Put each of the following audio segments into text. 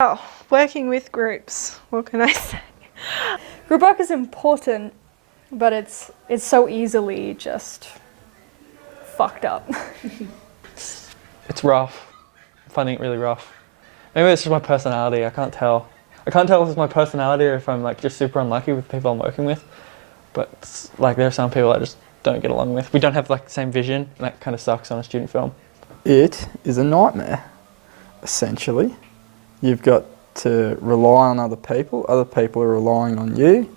Oh, working with groups, what can I say? Group work is important, but it's so easily just fucked up. It's rough. I'm finding it really rough. Maybe it's just my personality, I can't tell. I can't tell if it's my personality or if I'm like just super unlucky with people I'm working with. But it's, like there are some people I just don't get along with. We don't have like the same vision, and that kind of sucks on a student film. It is a nightmare, essentially. You've got to rely on other people are relying on you.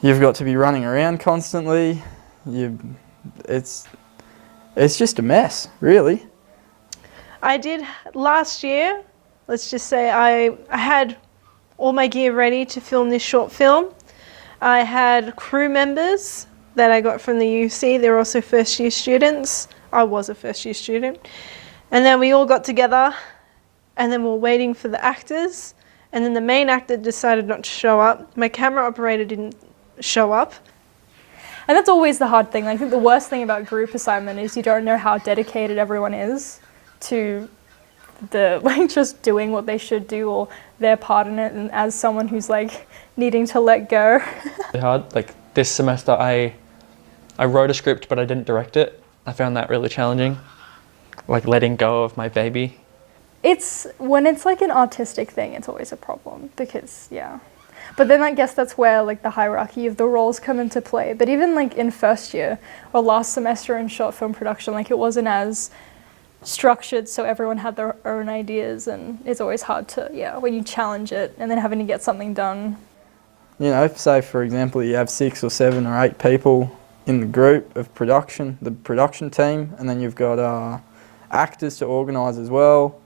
You've got to be running around constantly. It's just a mess, really. I did last year, let's just say I had all my gear ready to film this short film. I had crew members that I got from the UC. They're also first year students. I was a first year student. And then we all got together and then we're waiting for the actors. And then the main actor decided not to show up. My camera operator didn't show up. And that's always the hard thing. I think the worst thing about group assignment is you don't know how dedicated everyone is to the just doing what they should do or their part in it. And as someone who's needing to let go. Really hard. This semester I wrote a script but I didn't direct it. I found that really challenging. Letting go of my baby. When it's an artistic thing, it's always a problem because, yeah. But then I guess that's where the hierarchy of the roles come into play. But even in first year or last semester in short film production, it wasn't as structured, so everyone had their own ideas, and it's always hard to, when you challenge it and then having to get something done. Say for example you have 6 or 7 or 8 people in the group of production, the production team, and then you've got actors to organise as well.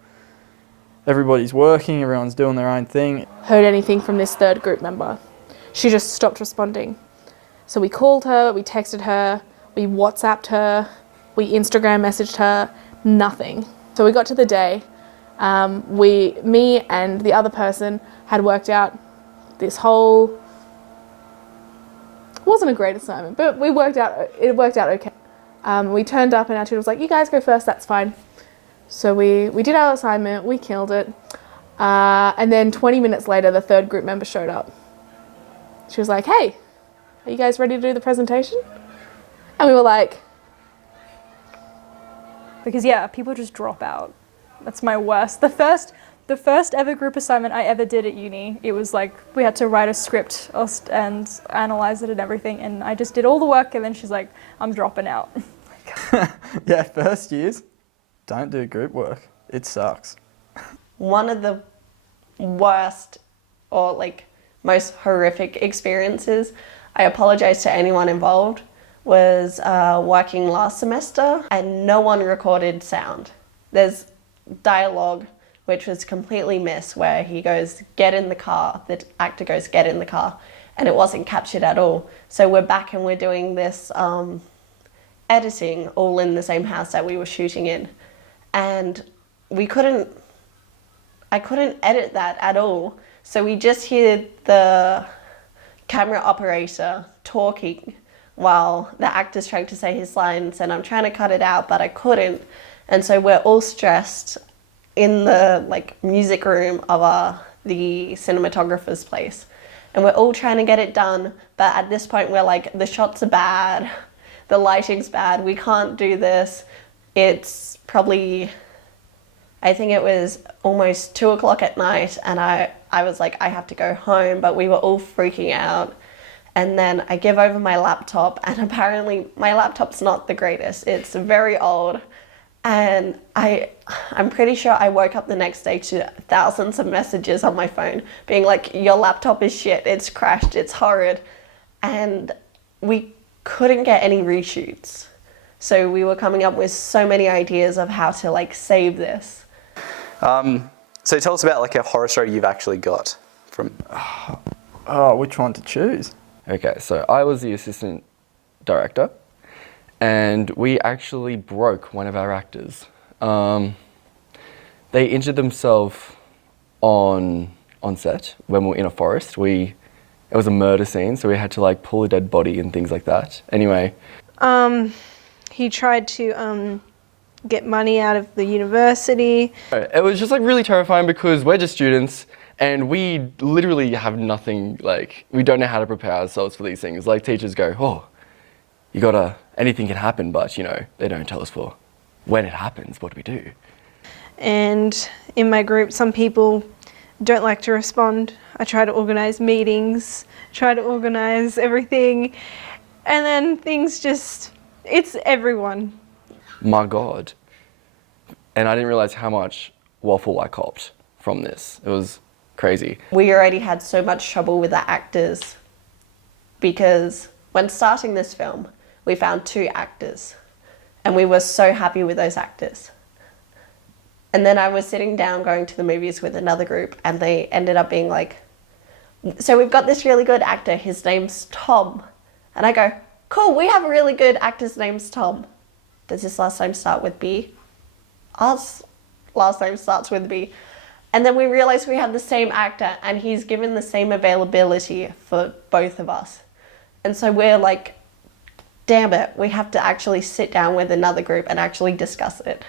Everybody's working, everyone's doing their own thing. Heard anything from this third group member. She just stopped responding. So we called her, we texted her, we WhatsApped her, we Instagram messaged her, nothing. So we got to the day, me and the other person had worked out this whole, it wasn't a great assignment, but it worked out okay. We turned up and our tutor was like, you guys go first, that's fine. So we did our assignment, we killed it, and then 20 minutes later the third group member showed up. She was like, hey, are you guys ready to do the presentation? And we were like... Because people just drop out. That's my worst. The first ever group assignment I ever did at uni, it was we had to write a script and analyse it and everything, and I just did all the work and then she's like, I'm dropping out. Yeah, first years, don't do group work. It sucks. One of the worst or most horrific experiences, I apologise to anyone involved, was working last semester and no one recorded sound. There's dialogue which was completely missed where he goes, get in the car, the actor goes, get in the car, and it wasn't captured at all. So we're back and we're doing this editing all in the same house that we were shooting in. And I couldn't edit that at all. So we just hear the camera operator talking while the actor's trying to say his lines, and I'm trying to cut it out, but I couldn't. And so we're all stressed in the music room of the cinematographer's place. And we're all trying to get it done, but at this point we're the shots are bad, the lighting's bad, we can't do this. It's probably, I think it was almost 2 o'clock at night, and I was like, I have to go home, but we were all freaking out. And then I give over my laptop, and apparently my laptop's not the greatest. It's very old. And I'm pretty sure I woke up the next day to thousands of messages on my phone being like, your laptop is shit, it's crashed, it's horrid. And we couldn't get any reshoots. So we were coming up with so many ideas of how to save this. So tell us about a horror story you've actually got from... Which one to choose? Okay, so I was the assistant director, and we actually broke one of our actors. They injured themselves on set when we were in a forest. It was a murder scene, so we had to pull a dead body and things like that. Anyway. He tried to get money out of the university. It was just like really terrifying because we're just students and we literally have nothing, like, we don't know how to prepare ourselves for these things. Like, teachers go, oh, you gotta, anything can happen, but, you know, they don't tell us for when it happens, what do we do? And in my group, some people don't like to respond. I try to organise meetings, try to organise everything, and then things just, it's everyone. My God. And I didn't realize how much waffle I copped from this. It was crazy. We already had so much trouble with the actors because when starting this film, we found 2 actors and we were so happy with those actors. And then I was sitting down going to the movies with another group and they ended up being like, so we've got this really good actor, his name's Tom. And I go, cool, we have a really good actor's name's Tom. Does his last name start with B? Ours last name starts with B. And then we realized we had the same actor and he's given the same availability for both of us. And so we're like, damn it, we have to actually sit down with another group and actually discuss it.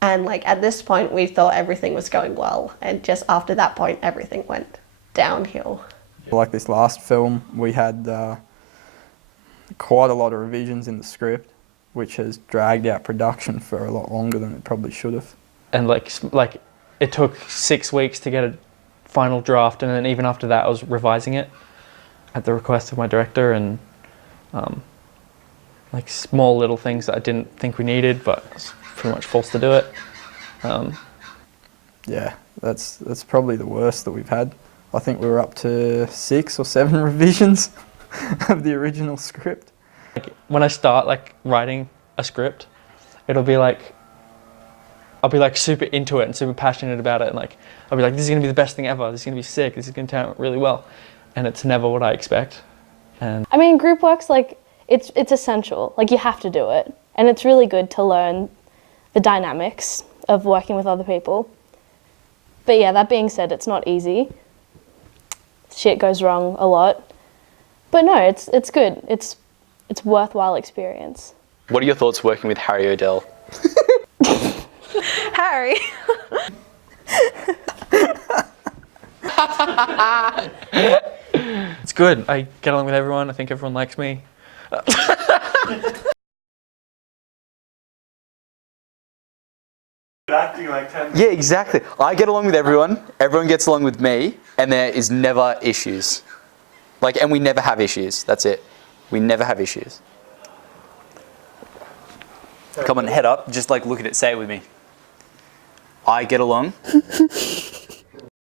And like at this point, we thought everything was going well. And just after that point, everything went downhill. Like this last film, we had quite a lot of revisions in the script, which has dragged out production for a lot longer than it probably should have. And like it took 6 weeks to get a final draft, and then even after that I was revising it at the request of my director, and like small little things that I didn't think we needed, but I was pretty much forced to do it. Yeah, that's probably the worst that we've had. I think we were up to 6 or 7 revisions of the original script. Like, when I start like writing a script, it'll be like, I'll be like super into it and super passionate about it, and like I'll be like, this is gonna be the best thing ever, this is gonna be sick, this is gonna turn out really well, and it's never what I expect. And I mean, group work's like, it's essential, like you have to do it, and it's really good to learn the dynamics of working with other people. But yeah, that being said, it's not easy. Shit goes wrong a lot. But no, it's good. It's worthwhile experience. What are your thoughts working with Harry O'Dell? Harry. it's good. I get along with everyone. I think everyone likes me. Yeah, exactly. I get along with everyone. Everyone gets along with me, and there is never issues. Like, and we never have issues. That's it. We never have issues. Come on, head up. Just like look at it. Say it with me. I get along